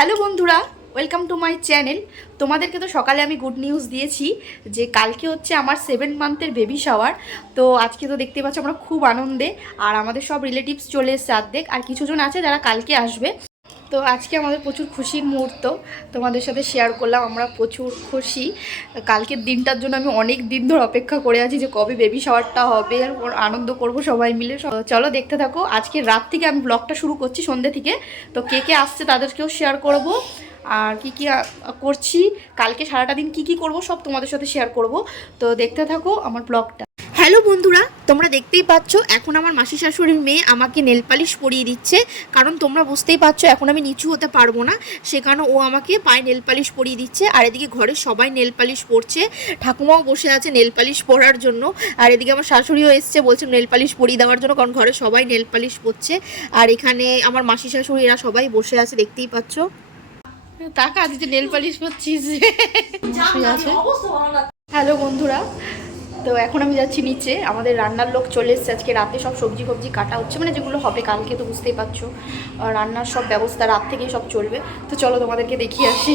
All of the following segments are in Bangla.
হ্যালো বন্ধুরা, ওয়েলকাম টু মাই চ্যানেল। তোমাদেরকে তো সকালে আমি গুড নিউজ দিয়েছি যে কালকে হচ্ছে আমার 7 মান্থের বেবি শাওয়ার। তো আজকে তো দেখতে পাচ্ছ আমরা খুব আনন্দে, আর আমাদের সব রিলেটিভস চলে এসছে অর্ধেক, আর কিছুজন আছে যারা কালকে আসবে। তো আজকে আমাদের প্রচুর খুশির মুহূর্ত তোমাদের সাথে শেয়ার করলাম। আমরা প্রচুর খুশি। কালকের দিনটার জন্য আমি অনেক দিন ধরে অপেক্ষা করে আছি যে কবে বেবি শাওয়ারটা হবে, আনন্দ করব সবাই মিলে। চলো দেখতে থাকো। আজকে রাত থেকে আমি ব্লগটা শুরু করছি, সন্ধ্যে থেকে। তো কে কে আসছে তাদেরকেও শেয়ার করব, আর কি কি করছি কালকে সারাটা দিন কি কি করব সব তোমাদের সাথে শেয়ার করব। তো দেখতে থাকো আমার ব্লগটা। হ্যালো বন্ধুরা, তোমরা দেখতেই পাচ্ছ এখন আমার মাসি শাশুড়ির মেয়ে আমাকে নেল পালিশ পরিয়ে দিচ্ছে। কারণ তোমরা বুঝতেই পারছো এখন আমি নিচু হতে পারবো না, সে কারণে ও আমাকে পায়ে নেল পালিশ পরিয়ে দিচ্ছে। আর এদিকে ঘরের সবাই নেল পালিশ পরছে, ঠাকুমাও বসে আছে নেল পালিশ পরার জন্য। আর এদিকে আমার শাশুড়িও এসছে, বলছে নেল পালিশ পরিয়ে দেওয়ার জন্য, কারণ ঘরে সবাই নেল পালিশ পরছে। আর এখানে আমার মাসি শাশুড়ি এরা সবাই বসে আছে, দেখতেই পাচ্ছ। টাকা দিতে নেল পালিশ করছিস। হ্যালো বন্ধুরা, তো এখন আমি যাচ্ছি নিচে। আমাদের রান্নার লোক চলে এসেছে, আজকে রাতে সব সবজি ফবজি কাটা হচ্ছে, মানে যেগুলো হবে কালকে, তো বুঝতেই পারছো রান্নার সব ব্যবস্থা রাত থেকেই সব চলবে। তো চলো তোমাদেরকে দেখিয়ে আসি।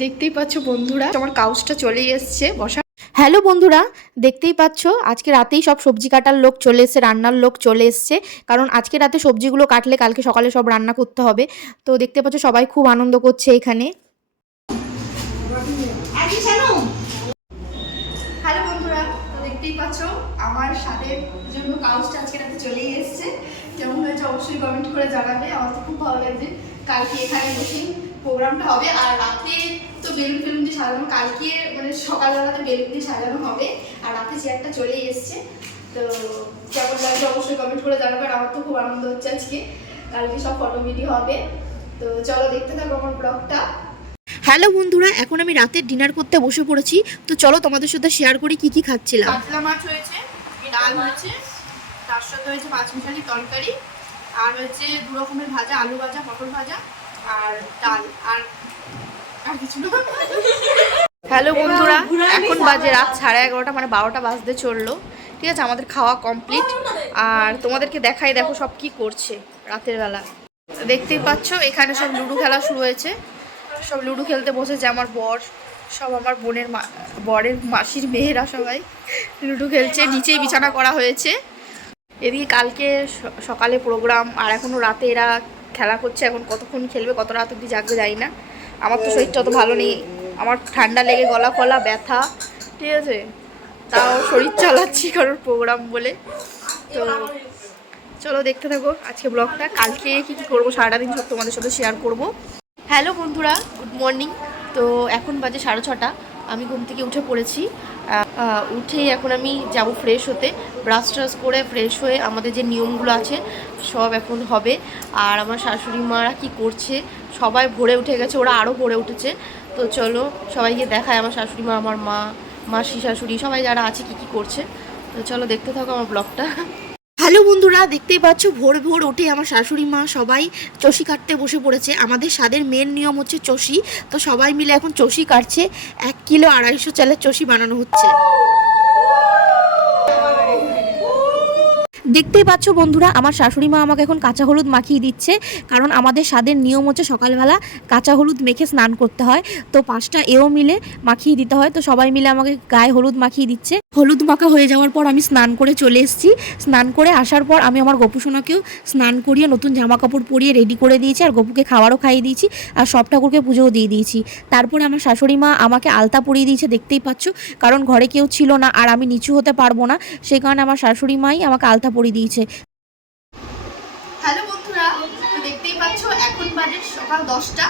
দেখতেই পাচ্ছ বন্ধুরা, আমার কাউচটা চলেই এসছে বসা। হ্যালো বন্ধুরা, দেখতেই পাচ্ছ আজকে রাতেই সব সবজি কাটার লোক চলে এসছে, রান্নার লোক চলে এসছে। কারণ আজকে রাতে সবজিগুলো কাটলে কালকে সকালে সব রান্না করতে হবে। তো দেখতে পাচ্ছ সবাই খুব আনন্দ করছে এখানে। হ্যালো বন্ধুরা, তো দেখতেই পাচ্ছ আমার স্বাদের জন্য কাউচটা আজকে রাতে চলেই এসছে। কেমন হয়েছে অবশ্যই কমেন্ট করে জানাবে। আমার তো খুব ভালো লাগছে। কালকে এখানে বসে প্রোগ্রামটা হবে, আর রাতে তো বেলুন ফেলুন দিয়ে সাজানো, কালকে মানে সকালবেলাতে বেলুন দিয়ে সাজানো হবে, আর রাতে চেয়ারটা চলেই এসছে। তো কেমন লাগছে অবশ্যই কমেন্ট করে জানাবে। আর আমার তো খুব আনন্দ হচ্ছে আজকে, কালকে সব ফটো ভিডিও হবে। তো চলো দেখতে থাকো আমার ব্লগটা। হ্যালো বন্ধুরা, এখন আমি রাতের ডিনার করতে বসে পড়েছি। তো চলো তোমাদের সাথে শেয়ার করি কি কি খাচ্ছিলাম। কাতলা মাছ হয়েছে, ডাল হয়েছে, তার সাথে হয়েছে পাঁচমিশালি তরকারি, আর হয়েছে দু রকমের ভাজা, আলু ভাজা, পটল ভাজা, আর ডাল, আর কিছু না। হ্যালো বন্ধুরা, এখন বাজে রাত 11:30, মানে 12টা বাজতে চললো। ঠিক আছে, আমাদের খাওয়া কমপ্লিট। আর তোমাদেরকে দেখাই, দেখো সব কি করছে রাতের বেলা। দেখতেই পাচ্ছ এখানে সব লুডো খেলা শুরু হয়েছে। সব লুডো খেলতে বসেছে আমার বর, সব আমার বরের মাসির মেয়েরা সবাই লুডো খেলছে। নিচেই বিছানা করা হয়েছে। এদিকে কালকে সকালে প্রোগ্রাম, আর এখনও রাতে এরা খেলা করছে। এখন কতক্ষণ খেলবে, কত রাত অব্দি জাগবে জানি না। আমার তো শরীরটা অত ভালো নেই, আমার ঠান্ডা লেগে গলা ফলা ব্যথা, ঠিক আছে, তাও শরীর চালাচ্ছি কারোর প্রোগ্রাম বলে। তো চলো দেখতে থাকো আজকে ব্লগটা। কালকে কী কী করবো সারাটা দিন সব তোমাদের সাথে শেয়ার করব। হ্যালো বন্ধুরা, গুড মর্নিং। তো এখন বাজে 6:30, আমি ঘুম থেকে উঠে পড়েছি। উঠেই এখন আমি যাব ফ্রেশ হতে। ব্রাশ ট্রাশ করে ফ্রেশ হয়ে আমাদের যে নিয়মগুলো আছে সব এখন হবে। আর আমার শাশুড়ি মারা কি করছে, সবাই ভোরে উঠে গেছে, ওরা আরও ভোরে উঠেছে। তো চলো সবাইকে দেখায়, আমার শাশুড়ি মা, আমার মা, মাসি শাশুড়ি সবাই যারা আছে কি কি করছে। তো চলো দেখতে থাকো আমার ব্লগটা। হ্যালো বন্ধুরা, দেখতেই পাচ্ছ ভোর ভোর উঠে আমার শাশুড়ি মা সবাই চষি কাটতে বসে পড়েছে। আমাদের স্বাদের মেন নিয়ম হচ্ছে চষি। তো সবাই মিলে এখন চষি কাটছে। 1 কিলো 250 চালের চষি বানানো হচ্ছে। দেখতেই পাচ্ছ বন্ধুরা, আমার শাশুড়ি মা আমাকে এখন কাঁচা হলুদ মাখিয়ে দিচ্ছে। কারণ আমাদের স্বাদের নিয়ম হচ্ছে সকালবেলা কাঁচা হলুদ মেখে স্নান করতে হয়। তো 5টা এও মিলে মাখিয়ে দিতে হয়। তো সবাই মিলে আমাকে গায়ে হলুদ মাখিয়ে দিচ্ছে। হলুদ মাখা হয়ে যাওয়ার পর আমি স্নান করে চলে এসেছি। স্নান করে আসার পর আমি আমার গোপুসোনাকেও স্নান করিয়ে নতুন জামা কাপড় পরিয়ে রেডি করে দিয়েছি, আর গোপুকে খাবারও খাইয়ে দিয়েছি, আর সব ঠাকুরকে পুজোও দিয়ে দিয়েছি। তারপরে আমার শাশুড়ি মা আমাকে আলতা পরিয়ে দিয়েছে, দেখতেই পাচ্ছ, কারণ ঘরে কেউ ছিল না আর আমি নিচু হতে পারবো না, সেই কারণে আমার শাশুড়ি মাই আমাকে আলতা পরিয়ে দিয়েছে। হ্যালো বন্ধুরা, দেখতেই পাচ্ছ এখন বাজে সকাল 10টা,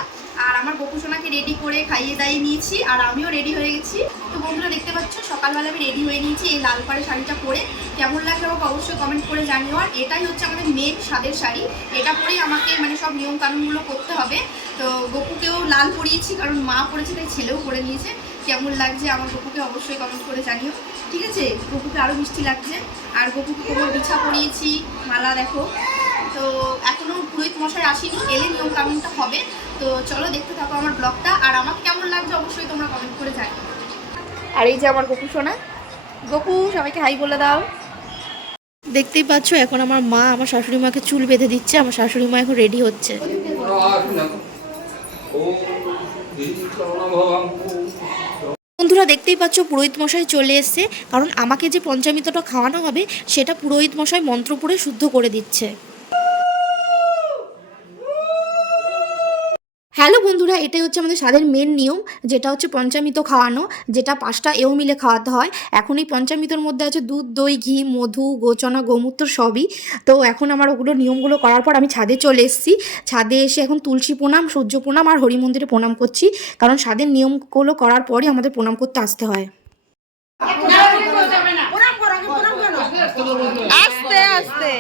আর আমার গোপুসোনাকে রেডি করে খাইয়ে দাইয়ে নিয়েছি, আর আমিও রেডি হয়ে গেছি। তো বন্ধুরা দেখতে পাচ্ছ সকালবেলা আমি রেডি হয়ে নিয়েছি এই লাল পাড়ের শাড়িটা পরে। কেমন লাগছে আমাকে অবশ্যই কমেন্ট করে জানিও। আর এটাই হচ্ছে আমাদের মেন স্বাদের শাড়ি, এটা পরেই আমাকে মানে সব নিয়ম কানুনগুলো করতে হবে। তো গোপুকেও লাল পরিয়েছি, কারণ মা পরেছে তাই ছেলেও পরে নিয়েছে। কেমন লাগছে আমার গোপুকে অবশ্যই কমেন্ট করে জানিও, ঠিক আছে। গোপুকে আরও মিষ্টি লাগছে। আর গোপুকে কোমর বিছা পরিয়েছি, মালা দেখো। তো এখনও পুরোহিত মশাই আসেনি, এলে নিয়ম কানুনটা হবে। তো চলো দেখতে থাকো আমার ব্লগটা, আর আমাকে কেমন লাগছে অবশ্যই তোমরা কমেন্ট করে জানিও। আর এই যে আমার গোপু সোনা, গোপু সবাইকে হাই বলে দাও। দেখতেই পাচ্ছ এখন আমার মা আমার শাশুড়ি মাকে চুল বেঁধে দিচ্ছে। আমার শাশুড়ি মা এখন রেডি হচ্ছে। বন্ধুরা দেখতেই পাচ্ছ পুরোহিত মশাই চলে এসছে, কারণ আমাকে যে পঞ্চামৃতটা খাওয়ানো হবে সেটা পুরোহিত মশাই মন্ত্র পড়ে শুদ্ধ করে দিচ্ছে। হ্যালো বন্ধুরা, এটাই হচ্ছে আমাদের স্বাদের মেন নিয়ম, যেটা হচ্ছে পঞ্চামৃত খাওয়ানো, যেটা 5টা এও মিলে খাওয়াতে হয়। এখন এই পঞ্চামৃতর মধ্যে আছে দুধ, দই, ঘি, মধু, গোচনা, গোমূত্র সবই। তো এখন আমার ওগুলো নিয়মগুলো করার পর আমি ছাদে চলে এসেছি। ছাদে এসে এখন তুলসী প্রণাম, সূর্য প্রণাম আর হরি মন্দিরে প্রণাম করছি, কারণ স্বাদের নিয়মগুলো করার পরই আমাদের প্রণাম করতে আসতে হয়। আস্তে আস্তে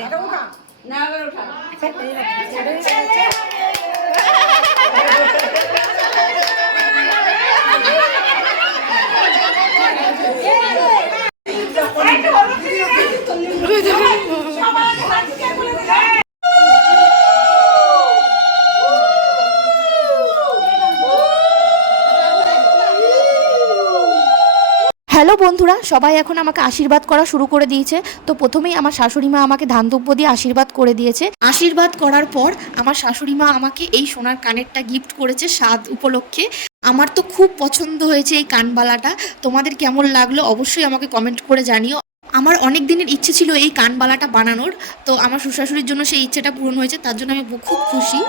হ্যালো বন্ধুরা, সবাই এখন আমাকে আশীর্বাদ করা শুরু করে দিয়েছে। তো প্রথমেই আমার শাশুড়ি মা আমাকে ধান দুব্য দিয়ে আশীর্বাদ করে দিয়েছে। আশীর্বাদ করার পর আমার শাশুড়ি মা আমাকে এই সোনার কানেরটা গিফট করেছে স্বাদ উপলক্ষে। আমার তো খুব পছন্দ হয়েছে এই কানবালাটা। তোমাদের কেমন লাগলো অবশ্যই আমাকে কমেন্ট করে জানিও। আমার অনেক দিনের ইচ্ছে ছিল এই কানবালাটা বানানোর, তো আমার শ্বশুরশাশুড়ির জন্য সেই ইচ্ছেটা পূরণ হয়েছে, তার জন্য আমি খুব খুশি।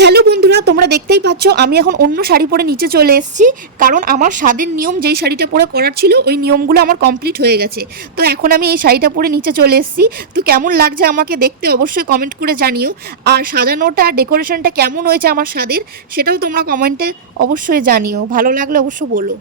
হ্যালো বন্ধুরা, তোমরা দেখতেই পাচ্ছ আমি এখন অন্য শাড়ি পরে নিচে চলে এসেছি, কারণ আমার স্বাদের নিয়ম যেই শাড়িটা পরে করার ছিল ওই নিয়মগুলো আমার কমপ্লিট হয়ে গেছে। তো এখন আমি এই শাড়িটা পরে নিচে চলে এসেছি। তো কেমন লাগছে আমাকে দেখতে অবশ্যই কমেন্ট করে জানিও। আর সাজানোটা ডেকোরেশনটা কেমন হয়েছে আমার স্বাদের সেটাও তোমরা কমেন্টে অবশ্যই জানিও, ভালো লাগলে অবশ্য বলো।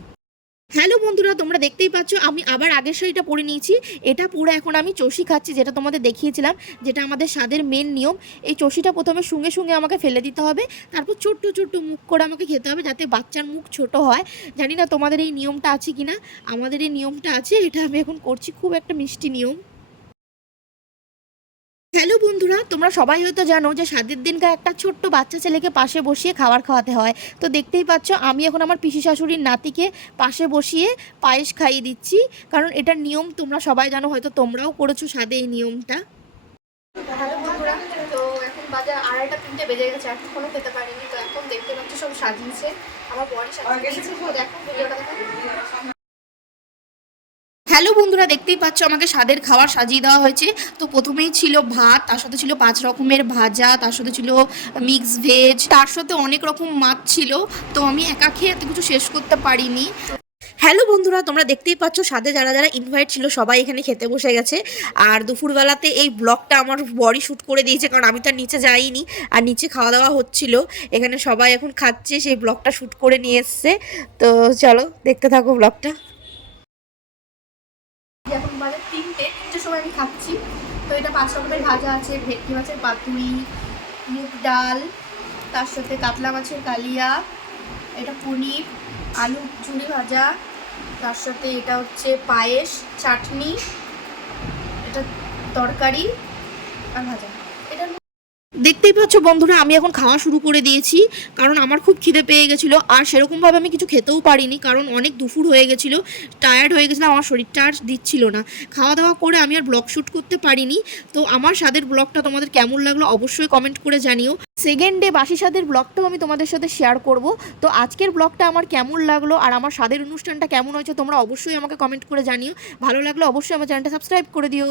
হ্যালো বন্ধুরা, তোমরা দেখতেই পাচ্ছ আমি আবার আগের শাড়িটা পরে নিয়েছি। এটা পরে এখন আমি চষি খাচ্ছি, যেটা তোমাদের দেখিয়েছিলাম, যেটা আমাদের স্বাদের মেন নিয়ম। এই চষিটা প্রথমে শুঙে শুঙে আমাকে ফেলে দিতে হবে, তারপর ছোট্ট ছোট্ট মুখ করে আমাকে খেতে হবে, যাতে বাচ্চার মুখ ছোট হয়। জানি না তোমাদের এই নিয়মটা আছে কিনা, আমাদের এই নিয়মটা আছে, এটা আমি এখন করছি, খুব একটা মিষ্টি নিয়ম। হ্যালো বন্ধুরা, তোমরা সবাই হয়তো জানো যে স্বাদের দিনকার একটা ছোট্ট বাচ্চা ছেলেকে পাশে বসিয়ে খাবার খাওয়াতে হয়। তো দেখতেই পাচ্ছ আমি এখন আমার পিসি শাশুড়ির নাতিকে পাশে বসিয়ে পায়েস খাইয়ে দিচ্ছি, কারণ এটার নিয়ম তোমরা সবাই জানো, হয়তো তোমরাও করেছো স্বাদে এই নিয়মটা। হ্যালো বন্ধুরা, তো এখন বাজে 2:30-3টে বেজে গেছে, এখনো খেতে পারিনি। তো এখন দেখতে পাচ্ছ সব সাজিয়েছে, আমার বড়ি সাজিয়েছে। দেখো ভিডিওটা দেখো। হ্যালো বন্ধুরা, দেখতেই পাচ্ছ আমাকে স্বাদের খাবার সাজিয়ে দেওয়া হয়েছে। তো প্রথমেই ছিল ভাত, তার সাথে ছিল 5 রকমের ভাজা, তার সাথে ছিল মিক্স ভেজ, তার সাথে অনেক রকম মাছ ছিল। তো আমি একা খেয়ে এত কিছু শেষ করতে পারিনি। হ্যালো বন্ধুরা, তোমরা দেখতেই পাচ্ছ স্বাদে যারা যারা ইনভাইট ছিল সবাই এখানে খেতে বসে গেছে। আর দুপুরবেলাতে এই ব্লগটা আমার বড়ি শ্যুট করে দিয়েছে, কারণ আমি তো আর নিচে যাইনি, আর নিচে খাওয়া দাওয়া হচ্ছিল। এখানে সবাই এখন খাচ্ছে, সেই ব্লগটা শ্যুট করে নিয়ে এসছে। তো চলো দেখতে থাকো ব্লগটা। এখন বাজে 3টের সময় আমি খাচ্ছি। তো এটা 5 রকমের ভাজা আছে, ভেটকি মাছের পাতুরি, মুগ ডাল, তার সাথে কাতলা মাছের কালিয়া, এটা পনির, আলু ঝুড়ি ভাজা, তার সাথে এটা হচ্ছে পায়েস, চাটনি, এটা তরকারি আর ভাজা। এটা দেখতেই পাচ্ছ বন্ধুরা আমি এখন খাওয়া শুরু করে দিয়েছি, কারণ আমার খুব খিদে পেয়ে গেছিলো। আর সেরকমভাবে আমি কিছু খেতেও পারিনি, কারণ অনেক দুপুর হয়ে গেছিলো, টায়ার্ড হয়ে গেছিলাম, আমার শরীরটা আর দিচ্ছিল না। খাওয়া দাওয়া করে আমি আর ব্লগ শ্যুট করতে পারিনি। তো আমার স্বাদের ব্লগটা তোমাদের কেমন লাগলো অবশ্যই কমেন্ট করে জানিও। সেকেন্ড ডে বাসি স্বাদের ব্লগটাও আমি তোমাদের সাথে শেয়ার করব। তো আজকের ব্লগটা আমার কেমন লাগলো আর আমার স্বাদের অনুষ্ঠানটা কেমন হয়েছে তোমরা অবশ্যই আমাকে কমেন্ট করে জানিও। ভালো লাগলে অবশ্যই আমার চ্যানেলটা সাবস্ক্রাইব করে দিও।